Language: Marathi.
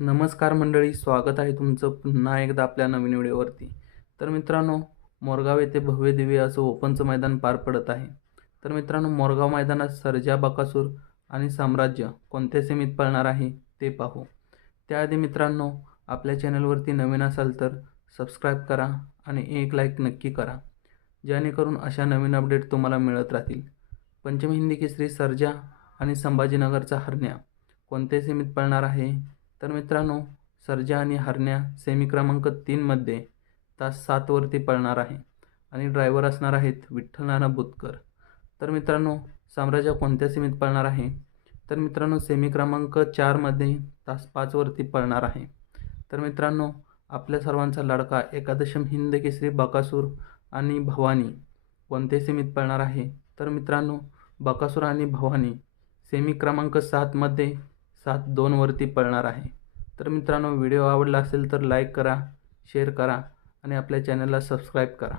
नमस्कार मंडळी स्वागत आहे तुमचं पुन्हा एकदा आपल्या नवीन व्हिडिओवरती. तर मित्रांनो मोरगाव येथे भव्य दिव्य असं ओपनचं मैदान पार पडत आहे. तर मित्रांनो मोरगाव मैदानात सर्जा बकासूर आणि साम्राज्य कोणत्या सीमित पळणार आहे ते पाहू. त्याआधी मित्रांनो आपल्या चॅनलवरती नवीन असाल तर सबस्क्राईब करा आणि एक लाईक नक्की करा जेणेकरून अशा नवीन अपडेट तुम्हाला मिळत राहतील. पंचमहिंदी केसरी सर्जा आणि संभाजीनगरचा हरण्या कोणत्या सीमित पळणार आहे तर मित्रांनो सर्जा आणि हरण्या सेमी क्रमांक तीनमध्ये तास सातवरती पळणार आहे आणि ड्रायव्हर असणार आहेत विठ्ठल नाना बुतकर. तर मित्रांनो साम्राज्य कोणत्या सीमेत पळणार आहे? तर मित्रांनो सेमी क्रमांक चारमध्ये तास पाचवरती पळणार आहे. तर मित्रांनो आपल्या सर्वांचा लडका एकादशम हिंद केसरी बकासूर आणि भवानी कोणत्या सेमीत पळणार आहे? तर मित्रांनो बकासूर आणि भवानी सेमी क्रमांक सातमध्ये सात दोनवरती पळणार आहे. तर मित्रांनो व्हिडिओ आवडला असेल तर लाईक करा शेअर करा आणि आपल्या चॅनलला सबस्क्राईब करा.